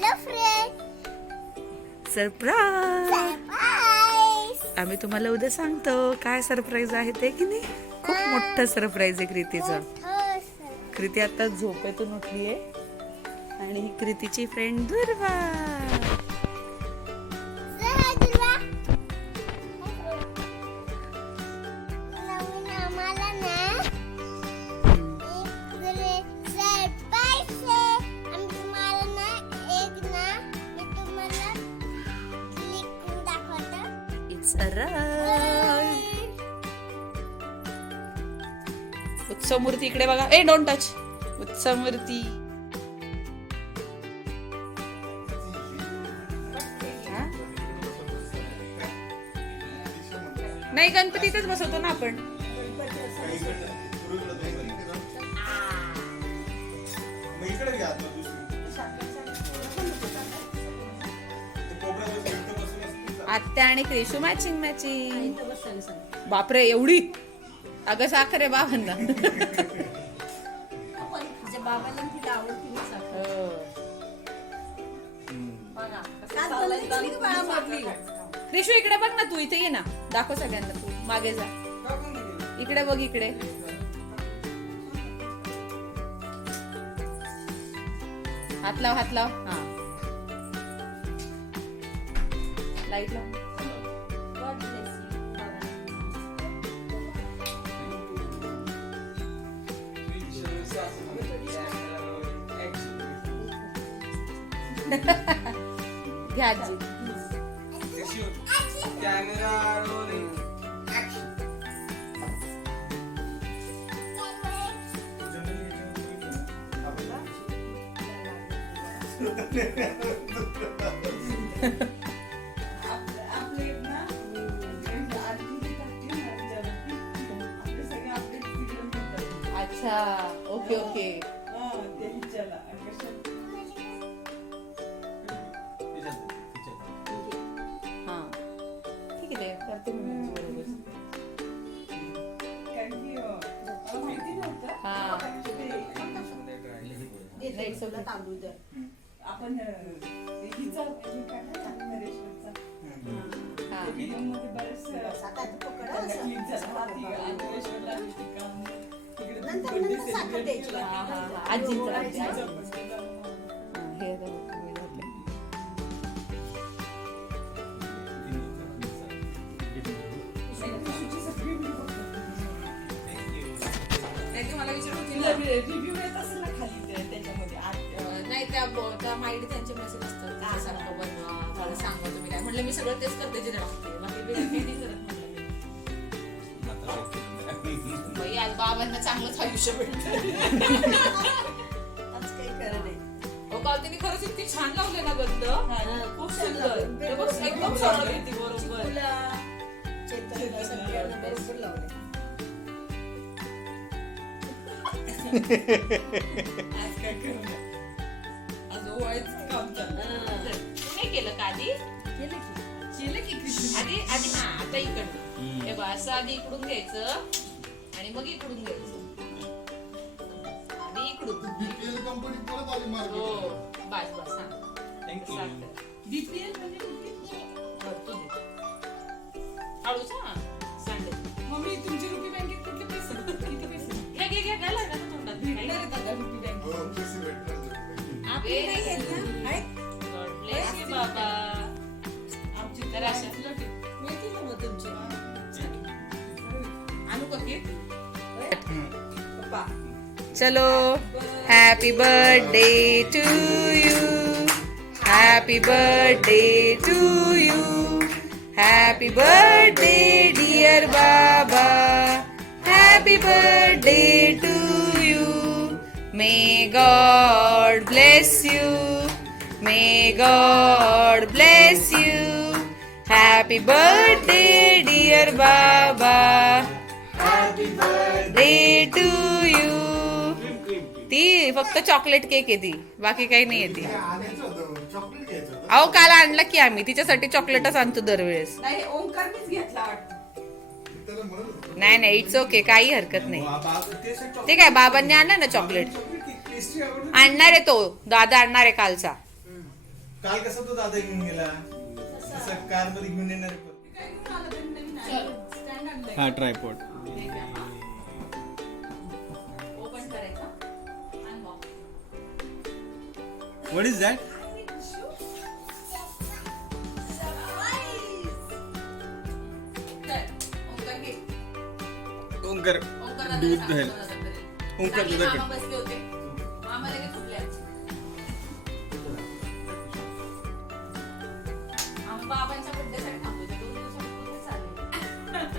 Hello friend, surprise. Surprise. आम्ही तुम्हाला उद्या सांगतो काय सरप्राईज आहे ते की नाही. खूप मोठं सरप्राईज आहे कृतीचं. कृती आता झोपेतून उठली आहे आणि ही कृतीची फ्रेंड दुर्वा. उत्सव मूर्ती इकडे बघा. ए डोंट टच. उत्सव मूर्ती. नाही गणपती इथेच बसवतो ना आपण. आत्या आणि क्रिशू मॅचिंग मॅचिंग. बापरे एवढी. अगं साखर आहे बाबांना. क्रिशू इकडे बघ ना, तू इथे ये ना, दाखव सगळ्यांना. तू मागे जा, इकडे बघ, इकडे. हात लाव, हात लाव. हा लाईट लाव. घ्या आजी. अच्छा, ओके ओके. करते आपण रिव्ह्यू येत असेल ना खाली त्याच्यामध्ये. नाही त्या माइंड त्यांचे मेसेज असतात त्याच्यासारखं बनवा, मला सांगा तुम्ही काय. म्हटलं मी सगळं तेच करते जे लागते, बाकी नाही करत. म्हटलं बाई आज बाबांना चांगलंच आयुष्य भेटतं. हो का, त्यांनी खरंच इतकी छान लावले ना गंध. खूप सुंदर. एकदम चांगलं होती. बरोबर. तुम्ही केलं का आधी? आधी हा आता इकडं हे बघ, असं आधी इकडून घ्यायचं आणि मग इकडून घ्यायचं. आधी इकडून. हो बस बस. हा बीपीएल म्हणजे हळूच. हा सांगते मम्मी, तुमची रुपी बँकेत कुठले पैसे? किती पैसे? घ्या घाला ना तोंडात. बाबा आमची तर अशा मिळतील ना मग तुमची. आणू का पप्पा. चलो. Happy birthday to you. Happy birthday to you. Happy birthday dear बाबा. Happy birthday to you. May God bless you. May God bless you. Happy birthday dear Baba. Happy birthday to you. ती फक्त chocolate cake आहे ती, बाकी काही नाही आहे ती. अहो काल आणला की आम्ही तिच्यासाठी चॉकलेटच आणतो दरवेळेस. नाही, ओंकारनेच घेतला वाटतं. नाही नाही, इट्स ओके, काही हरकत नाही. ते काय बाबांनी आणलं ना चॉकलेट. आणणार आहे तो दादा, आणणार आहे कालचा. काल कसा तो दादा घेऊन गेला असं कार मध्ये घेऊन येणार आहे पण. काय घेऊन आला त्यांनी नवीन स्टँड आणलाय. हा ट्रायपॉड ओपन करायचा unbox. What is that Omkar घे. ओंकार ओंकार दूध दादा घ्यायला. सांगतो ओंकार चांगले दादा मामा बसले होते. मामा लगेच उठले. आम्ही बाबांच्या बड्डेसाठी थांबलो होतो. 2 दिवसांपूर्वी चालले.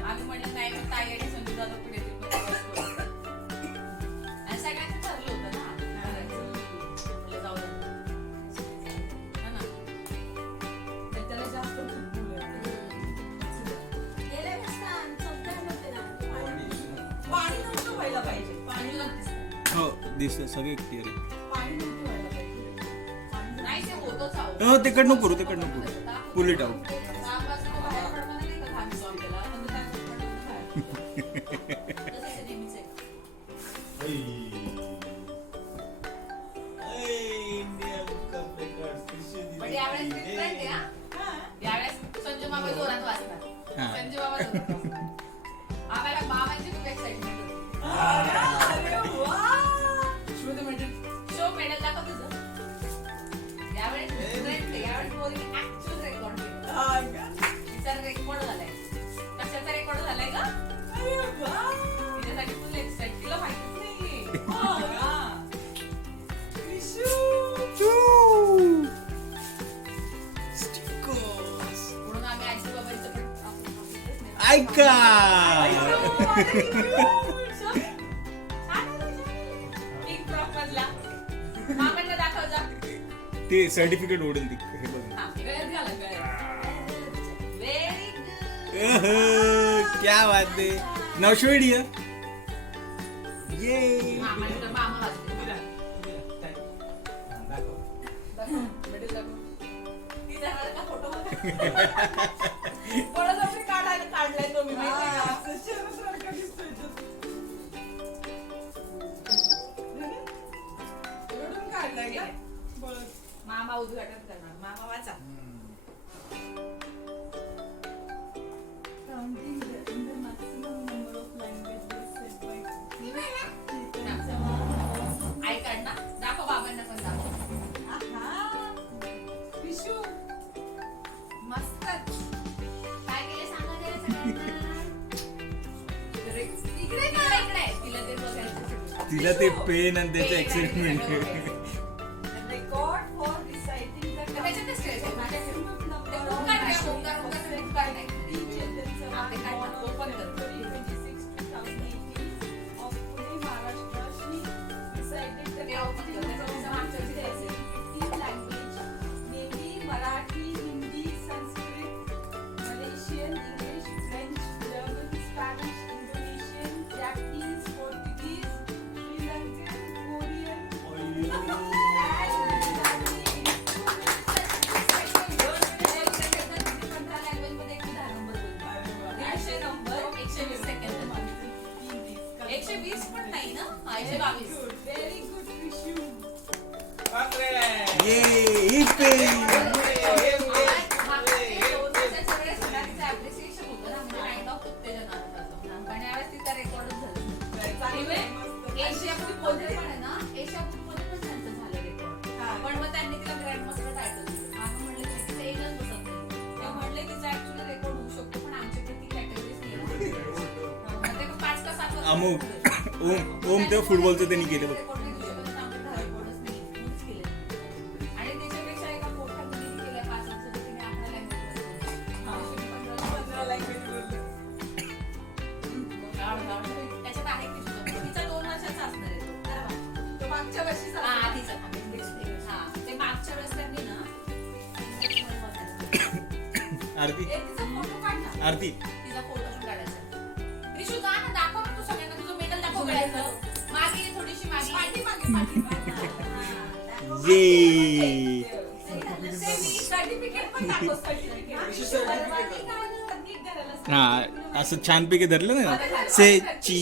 आम्ही म्हणलं नाही मग ताई आणि संजू दादा पुढे येतील, मग तेव्हाच करू. आणि सगळ्यांचं ठरलं होतं ना करायचं. म्हणलं जाऊ दे. हा ना. त्याला जास्त खूप बोलले. गेले असतात, चौथ्या होते ना. पाणी नव्हतं व्हायला पाहिजे. पाणी लागतेच. हो दिसतं सगळे क्लिअर आहे पाणी नव्हतं व्हायला पाहिजे. नाही ते होतोच आहो. हो तिकडनं करू पुल इट आउट सहापासून बाहेर पडताना नाही का घाम सॉल्व केला, पण तो त्यात पडलं बाहेर. तसंच आहे नेहमीच आहे. पण यावेळेस different आहे हा. यावेळेस संजू मामा जोरात वाचणार. हा. संजू मामा जोरात वाचणार. आम्हाला मामांची खूप एक्साइटमेंट होती. अरे वा. शो मेडल दाखव तुझं. यावेळेस different आहे. यावेळेस पोरीने actual record केलं. हा का? तिचा रेकॉर्ड झालाय. कशाचा रेकॉर्ड झालाय का? अरे वा. तिच्यासाठी फुल एक्साइट. तिला माहितीच नाहीये. हा का? विशू. म्हणून आम्ही आजी बाबांचं पण आपण सांगितलंच नाही. ऐका Pink frock मधला. मामांना दाखव जा. ते सर्टिफिकेट ओढेल ती हे बघ हा, गळ्यात घाला, गळ्यात. Very good. क्या बात आहे नाव शोडिया ये मामांकडे मामा वाजले. दाखव, medal दाखव. तिचा हात का photo बघा. कोणाचा काढलाय तो मी माहिती आहे का? असं शहरासारखा दिसतोय तो. एवढून काढलाय का? बरं. मामा उद्घाटन करणार. मामा वाचा. Counting the maximum number of languages said by आई काढ ना. दाखव बाबांना पण दाखव. आहा. विशू. मस्त. काय केलं सांगा जरा सगळ्यांना. इकडे इकडे. तिला ते बघायचं. तिला ते पेन आणि त्याचं excitement Record for reciting the त्याच्यातच ठेवायचं. maximum number ते of ओंकार रे, ओंकार, ओंकार, ओंकार नाही. each and their हा, ते काढ ना. ओपन कर. February 26, 2018 of Pune, Maharashtra, she recited the ते open कर. त्याच्यापेक्षा मागच्या वर्षी द्यायचं. 15 language, mainly Marathi, Hindi, Sanskrit, Malaysian, English, French, German, Spanish, Indonesian, Japanese, Portuguese, Sri Lankan, Korean, and एकशे 20 पण नाही ना. 122. very good Vishu. ये ही पेन अमुक ओम तेव्हा फुटबॉलचं त्यांनी केलं बघ आणि त्याच्यापेक्षा एका मोठ्या मुलीने केल्या 5 वर्षाच्या तिने 11 लँग्वेज 15 language बोलले. त्याच्यात आहे की तिचा 2 वर्षाचा असणार आहे तो. जरा बघ. तो मागच्या वर्षी हा, आधीचा. हा, ते मागच्या वेळेस त्यांनी ना आरती तिचा फोटो काढ ना. आरती तिचा फोटो पण काढायचा. रिशू जा ना, दाखव ना तू सगळ्यांना तुझं मेडल दाखव गळ्याचं. मागे ये, थोडीशी मागे. पाठीमागे. ये सर्टिफिकेट पण दाखव. सर्टिफिकेट नीट धरायला सांग. हा असं छानपैकी धरलं ना से ची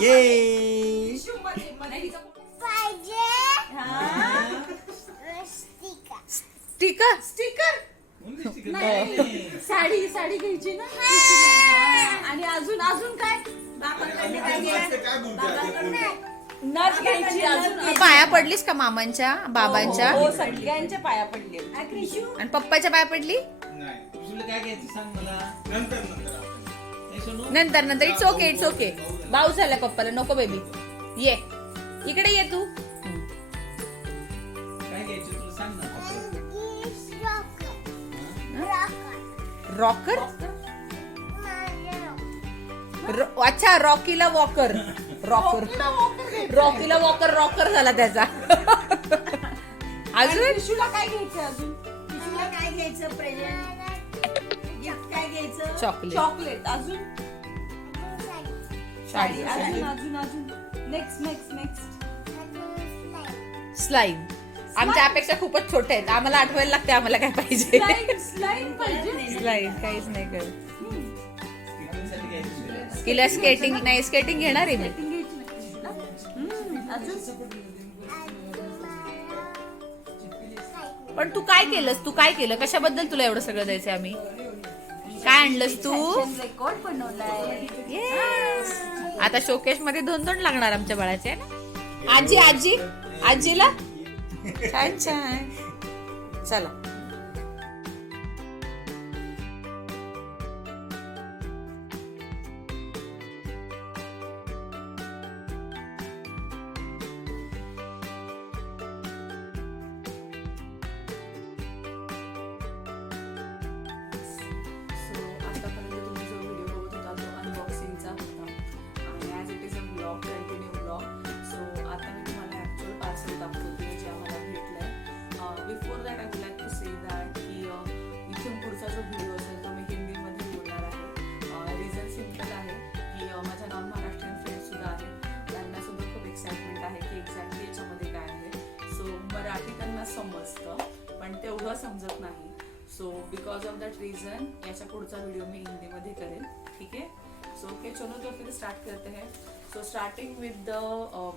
ये विशू मध्ये नाही, तिचा फोटो. पाहिजे हा. रस्तिका. स्टिकर उनकी sticker नाही. नाही. साडी घ्यायची ना आणि अजून काय बाबांकडे काय आम्ही घ्या? काय बोलतोय आता कोण? नथ घ्यायची अजून पाया पडलीस का मामांच्या बाबांच्या हो सगळ्यांच्या पाया पडले आ, क्रिशू आणि पप्पाच्या पाया पडली नाही. तुला काय घ्यायचं सांग मला. नंतर आपण. नाही सोनू? नंतर इट्स ओके भाऊ झाला पप्पाला नको बेबी ये इकडे ये तू काय घ्यायचं तुला सांग ना. रॉकर अच्छा रॉकीला वॉकर रॉकर झाला त्याचा अजून क्रिशूला काय घ्यायचं अजून क्रिशूला काय घ्यायचं प्रेझेंट गिफ्ट काय घ्यायचं चॉकलेट चॉकलेट अजून साडी अजून नेक्स्ट स्लाईम आमच्या अपेक्षा खूपच छोट्या आहेत आम्हाला आठवायला लागते आम्हाला काय पाहिजे स्लाईम पाहिजे स्लाईम काहीच नाही करत स्केटिंगसाठी घ्यायचं. तिला स्केटिंग घेणार आहे मी घ्यायची ना क्रिशूला. अजून पण तू काय केलं कशाबद्दल तुला एवढं सगळं द्यायचंय आम्ही काय आणलंस तू रेकॉर्ड बनवलाय Yes. आता शोकेश मध्ये 2 लागणार आमच्या बाळाचे है ना? आजीला छान चला सो आतापर्यंत तुम्ही जो व्हिडिओ बघत होता तो अनबॉक्सिंगचा होता आणि as it is a blog continue blog so आता मी तुम्हाला ॲक्च्युअल पार्सल दाखवते जे आम्हाला भेटलं आहे before that I would like to say that की इथून पुढचा जो व्हिडिओ असेल तो मी हिंदीमध्ये बोलणार आहे रिझन सिम्पल आहे की माझ्या नॉन महाराष्ट्रीयन फ्रेंड्ससुद्धा आहेत त्यांना सुद्धा खूप एक्साइटमेंट आहे की एक्झॅक्टली याच्यामध्ये काय आहे सो मराठी त्यांना समजतं पण तेवढं समजत नाही so because of that reason याचा पुढचा वीडियो मैं हिंदी में करें ठीक है सो ओके चलो तो फिर स्टार्ट करते हैं सो स्टार्टिंग विद द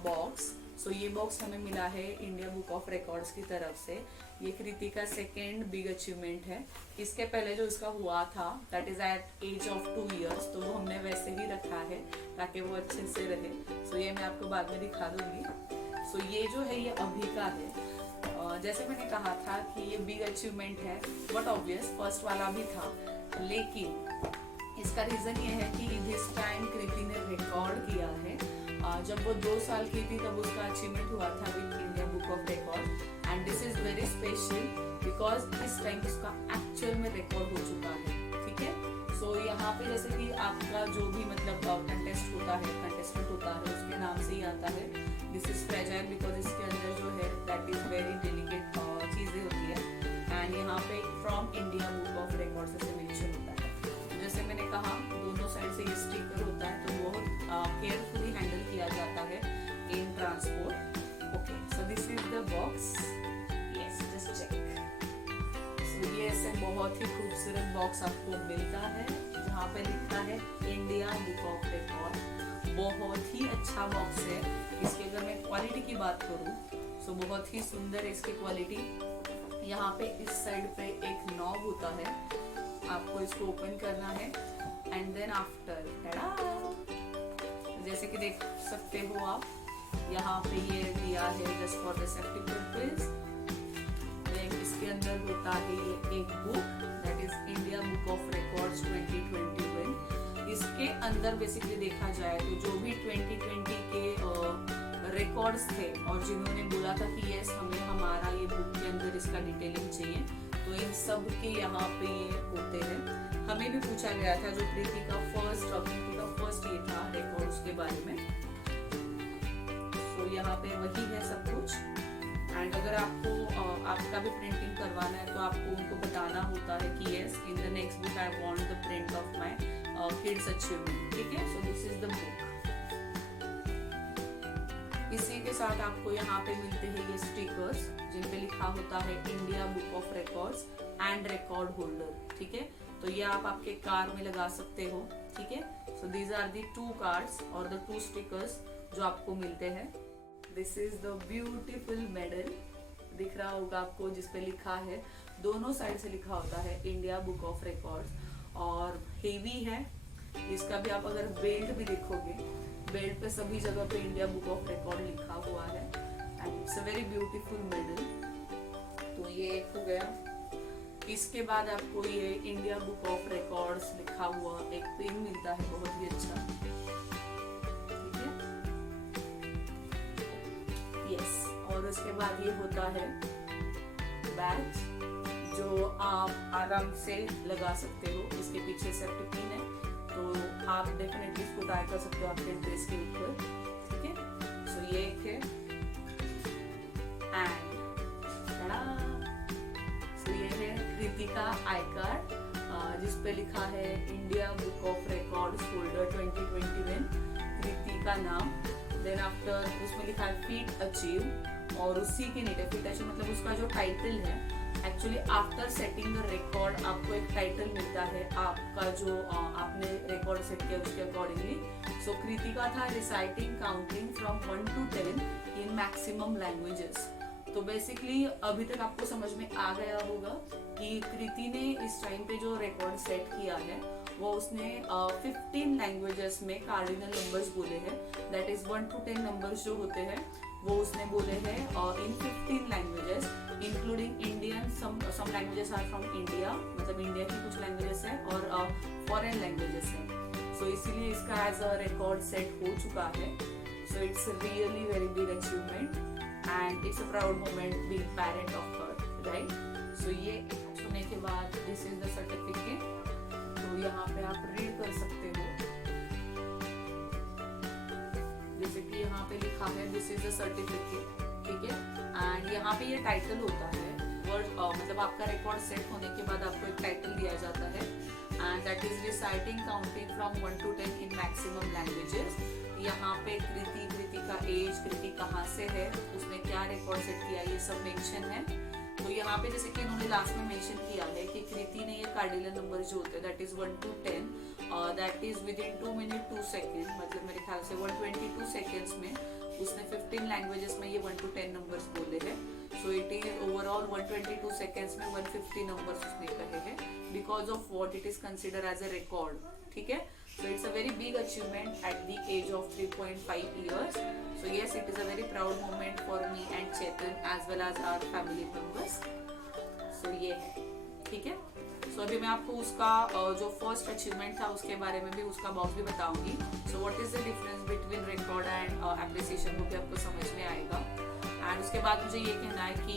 बॉक्स सो ये बॉक्स हमें मिला है इंडिया बुक ऑफ रिकॉर्ड्स की तरफ से ये कृति का सेकेंड बिग अचीवमेंट है इसके पहले जो इसका हुआ था that is at age of 2 years तो वो हमने वैसे ही रखा है ताकि वो अच्छे से रहे सो ये मैं आपको बाद में दिखा दूंगी सो ये जो है ये अभी का है जैसे मैंने कहा था कि ये बिग अचीवमेंट है बट ऑब्वियस फर्स्ट वाला भी था लेकिन इसका रीज़न ये है कि दिस टाइम कृति ने रिकॉर्ड किया है जब वो 2 साल की थी तब उसका अचीवमेंट हुआ था विद India book of record end this is very special because is time उसका एक्चुअल में रिकॉर्ड हो चुका है ठीक है सो यहाँ पे जैसे कि आपका जो भी मतलब कंटेस्टेंट होता है उसके नाम से ही आता है दिस इज फ्रेजाइल बिकॉज इसके अंदर जो है दैट इज वेरी डेलिकेट चीज़ें होती है एंड यहाँ पे from India book of records से मेंशन होता है तो जैसे मैंने कहा दोनों साइड से ये स्टिकर होता है तो बहुत केयरफुली हैंडल किया जाता है in transport okay so this is the box yes just check so ये ऐसे बहुत ही खूबसूरत बॉक्स आपको मिलता है जहाँ पे लिखा है इंडिया बुक ऑफ रिकॉर्ड बहुत ही अच्छा बॉक्स है इसकी अगर मैं क्वालिटी की बात करूँ सो बहुत ही सुंदर है इसकी क्वालिटी यहाँ पे इस साइड पे एक नॉब होता है आपको इसको ओपन करना है एंड देन आफ्टर जैसे कि देख सकते हो आप यहाँ पे ये दिया है just for the safety purpose इसके अंदर होता है ये एक book that is India book of records 2021 इसके अंदर बेसिकली देखा जाए तो जो भी 2020 के रिकॉर्ड्स थे और जिन्होंने बोला था कि यस हमें हमारा ये बुक के अंदर इसका डिटेलिंग चाहिए तो इन सब के यहाँ पे ये होते हैं हमें भी पूछा गया था जो कृति का फर्स्ट ये था रिकॉर्ड उसके बारे में तो यहाँ पे वही है सब कुछ एंड अगर आपको आपका भी प्रिंटिंग करवाना है तो आपको उनको बताना होता है कि yes in the next book I want the print of my kids achievement ठीक है so this is the book इसी के साथ आपको यहाँ पे मिलते हैं ये स्टिकर्स जिन पे लिखा होता है India book of records end record holder ठीक है तो ये आप आपके कार में लगा सकते हो ठीक है so these are the 2 cards और द 2 स्टिकर्स जो आपको मिलते हैं दिस इज द ब्यूटीफुल मेडल दिख रहा होगा आपको जिसपे लिखा है, दोनों साइड से लिखा होता है इंडिया बुक ऑफ रिकॉर्ड्स, और हेवी है इसका भी। आप अगर बेल्ट भी देखोगे, बेल्ट पे सभी जगह पे इंडिया बुक ऑफ रिकॉर्ड लिखा हुआ है end it's a very beautiful medal. तो ये एक हो गया। इसके बाद आपको ये इंडिया बुक ऑफ रिकॉर्ड्स लिखा हुआ एक पेन मिलता है, बहुत ही अच्छा, ठीक है। यस, और उसके बाद ये होता है बैच, जो आप आराम से लगा सकते हो। इसके पीछे सेफ्टी पिन है, तो आप डेफिनेटली इसको ट्राई कर सकते हो आपके ड्रेस के ऊपर, ठीक है। सो ये एक है एंड सो ये है कृतिका आई कार्ड, जिसपे लिखा है India book of records holder 2021, Kritika नाम। देन आफ्टर उसमें लिखा है फीट अचीव, और उसी के नीचे फीट अचीव मतलब उसका जो टाइटल है, actually after setting the record आपको एक टाइटल मिलता है आपका जो आपने रिकॉर्ड सेट किया उसके अकॉर्डिंगली। सो कृतिका था reciting counting from 1 to 10 in maximum languages. तो बेसिकली अभी तक आपको समझ में आ गया होगा कि कृति ने इस टाइम पे जो रिकॉर्ड सेट किया है वो उसने 15 लैंग्वेजेस में कार्डिनल नंबर्स बोले हैं, दैट इज 1 to 10 नंबर्स जो होते हैं वो उसने बोले हैं in 15 languages including Indian, some languages are from India, मतलब इंडिया की कुछ लैंग्वेजेस हैं और फॉरेन लैंग्वेजेस हैं। सो इसीलिए इसका एज अ रिकॉर्ड सेट हो चुका है। So it's really very big achievement end it's a proud moment being parent of her, right. So ये सुनने के बाद दिस इज द सर्टिफिकेट। तो यहाँ पे आप रीड कर सकते हो, जैसे कि यहाँ पे लिखा है दिस इज द सर्टिफिकेट, ठीक है। एंड यहाँ पे ये टाइटल होता है वर्ड, मतलब आपका रिकॉर्ड सेट होने के बाद आपको एक टाइटल दिया जाता है end that is reciting counting from 1 to 10 in maximum languages. यहाँ पे कृति का एज, कृति कहाँ से है, उसने क्या रिकॉर्ड सेट किया, ये सब मेंशन है। तो यहाँ पे जैसे कि इन्होंने लास्ट में मेंशन किया है कि कृति ने ये कार्डिनल नंबर जो होते हैं that is 1 to 10, that is with in 2 minutes 2 seconds, मतलब मेरे ख्याल से 122 सेकेंड्स में उसने 15 लैंग्वेजेस में ये 1 to 10 नंबर्स बोले हैं। So it is overall 122 seconds में 150 नंबर्स उसने कहे हैं, because of what it is consider as a record, ठीक है। So it's a very big achievement at the age of 3.5 years. So yes, it is a very proud moment for me and Chetan as well as our family members. So ये है, ठीक है। So अभी मैं आपको उसका जो first achievement था उसके बारे में भी उसका बॉक्स भी बताऊंगी। So what is the difference between record and appreciation, वो भी आपको समझ में आएगा। एंड उसके बाद मुझे ये कहना है कि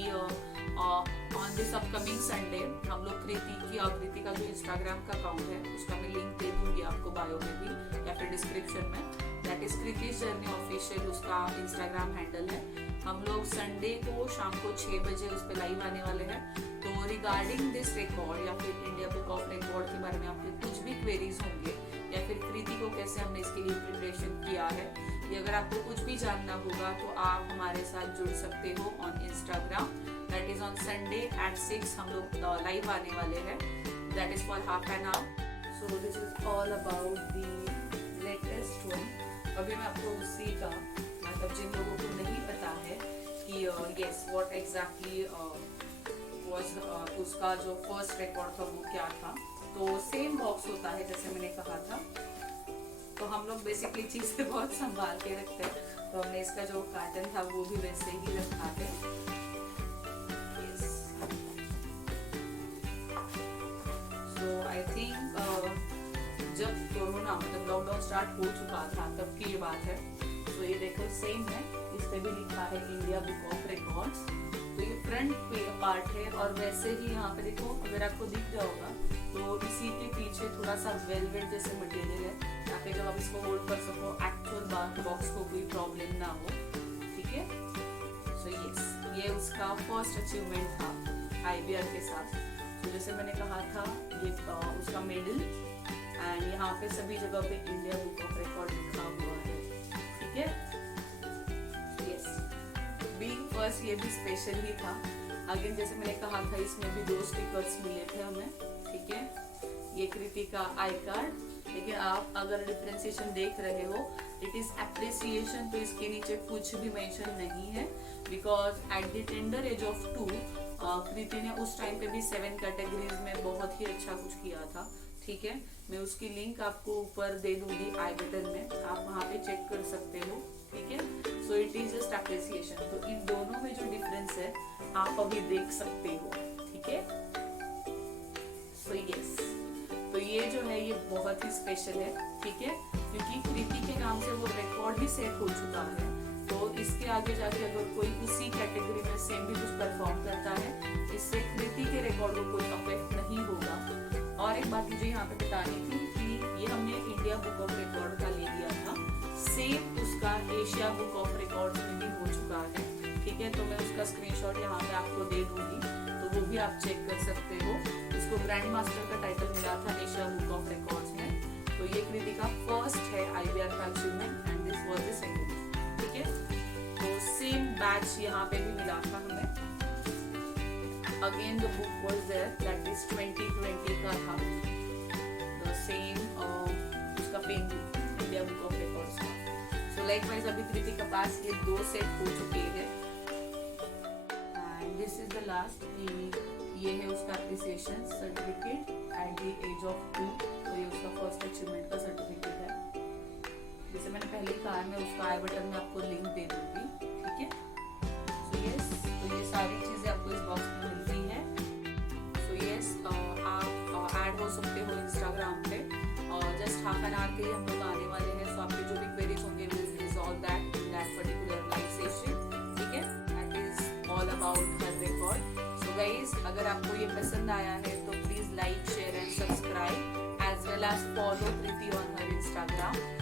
ऑन दिस अपकमिंग संडे हम लोग कृति का जो इंस्टाग्राम का अकाउंट है उसका मैं लिंक दे दूंगी आपको बायो में भी या फिर डिस्क्रिप्शन में, that is Kriti journey official उसका इंस्टाग्राम हैंडल है। हम लोग संडे को शाम को 6 बजे उस पर लाइव आने वाले हैं। तो रिगार्डिंग दिस रिकॉर्ड या फिर इंडिया बुक ऑफ रिकॉर्ड के बारे में आपके कुछ भी क्वेरीज होंगे या फिर कृति को कैसे हमने इसके लिए प्रिपरेशन किया है, ये अगर आपको कुछ भी जानना होगा तो आप हमारे साथ जुड़ सकते हो on Instagram, that is on Sunday at 6 हम लोग लाइव आने वाले हैं, that is for half an hour. So this is all about the latest one. अभी मैं आपको उसी का, मतलब जिन लोगों को नहीं पता है कि यस व्हाट एग्जैक्टली वाज उसका जो फर्स्ट रिकॉर्ड था वो क्या था, तो सेम बॉक्स होता है जैसे मैंने कहा था। तो हम लोग बेसिकली चीज़ें बहुत संभाल के रखते हैं, तो हमने इसका जो कार्टन था वो भी वैसे ही रखा है। सो आई थिंक जब कोरोना मतलब लॉकडाउन स्टार्ट हो चुका था तब की ये बात है। तो ये देखो सेम है, इस पे भी लिखा है इंडिया बुक ऑफ रिकॉर्ड्स। तो ये फ्रंट पार्ट है और वैसे ही यहाँ पे देखो अगर आपको दिख रहा होगा तो इसी के पीछे थोड़ा सा वेलवेट जैसे मटेरियल है ताकि जब आप इसको होल्ड कर सको एक्चुअल बॉक्स को कोई प्रॉब्लम ना हो, ठीक है। सो यस, ये उसका फर्स्ट अचीवमेंट था IBR के साथ। तो जैसे मैंने कहा था ये उसका मेडल एंड यहाँ पे सभी जगह पे इंडिया बुक ऑफ रिकॉर्ड लिखा हुआ है, ठीक है। यस, बीइंग फर्स्ट ये भी स्पेशल ही था। अगेन जैसे मैंने कहा था इसमें भी 2 स्टिकर्स मिले थे हमें, ठीक है। ये कृति का आई कार्ड। लेकिन आप अगर डिफ्रेंसिएशन देख रहे हो, इट इज अप्रिसिएशन, तो इसके नीचे कुछ भी मेंशन नहीं है, because at the tender age of 2 Kriti ने उस टाइम पे भी 7 कैटेगरीज में बहुत ही अच्छा कुछ किया था। ठीक है, मैं उसकी लिंक आपको ऊपर दे दूंगी आई बटन में, आप वहाँ पे चेक कर सकते हो। ठीक है, so it is just appreciation. तो इन दोनों में जो डिफरेंस है आप अभी देख सकते हो। ठीक है, सो यस, तो ये जो है ये बहुत ही स्पेशल है। ठीक है, क्योंकि कृति के नाम से वो रिकॉर्ड ही सेट हो चुका है, तो इसके आगे जाके अगर कोई उसी कैटेगरी में सेम भी कुछ परफॉर्म करता है, इससे कृति के रिकॉर्ड को कोई अफेक्ट नहीं होगा। और एक बात मुझे यहाँ पे बतानी थी कि ये हमने इंडिया बुक ऑफ रिकॉर्ड का ले लिया था, सेम उसका एशिया बुक ऑफ रिकॉर्ड में भी हो चुका है। ठीक है, तो मैं उसका स्क्रीनशॉट यहाँ पे आपको दे दूंगी, तो वो भी आप चेक कर सकते हो। उसको ग्रैंड मास्टर का टाइटल मिला था एशिया बुक ऑफ रिकॉर्ड्स में। तो ये कृति का फर्स्ट है IBR का अचीवमेंट एंड दिस वाज द सेकंड। ठीक है, तो सेम बैच यहाँ पे भी मिला था हमें। अगेन द बुक वाज देयर, दैट इज 2020 का था, द सेम उसका pen India book of records का। सो लाइकवाइज अभी कृति के पास ये 2 सेट हो चुके हैं and this is the last. ये है उसका appreciation certificate at the age of 2, तो ये उसका फर्स्ट अचीवमेंट का सर्टिफिकेट है। जैसे मैंने पहले ही कहा, मैं उसका आई बटन में आपको लिंक दे दूंगी। ठीक है, सो यस, तो ये सारी चीजें आपको इस बॉक्स में मिलती हैं। सो यस, आप ऐड हो सकते हो इंस्टाग्राम पे, और जस्ट हाफ एन आवर के लिए हम लोग आने वाले हैं। सो आपके जो भी क्वेरीज होंगे will resolve that in that particular live session. ठीक है, that is all about her record. So guys, अगर आपको ये पसंद आया है तो please like, share and subscribe, as well as follow Kriti on her Instagram.